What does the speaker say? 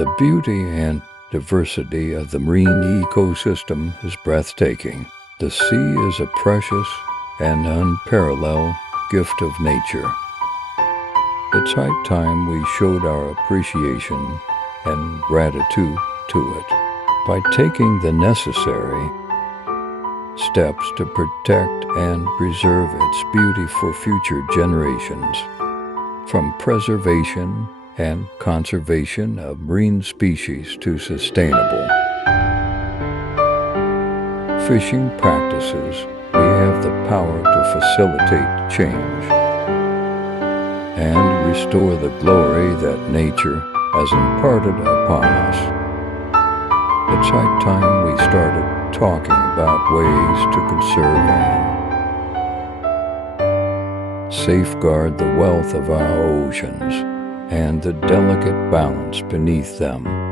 The beauty and diversity of the marine ecosystem is breathtaking. The sea is a precious and unparalleled gift of nature. It's high time we showed our appreciation and gratitude to it by taking the necessary steps to protect and preserve its beauty for future generations. From preservation and conservation of marine species to sustainable fishing practices, we have the power to facilitate change and restore the glory that nature has imparted upon us. It's high time we started talking about ways to conserve and safeguard the wealth of our oceans and the delicate balance beneath them.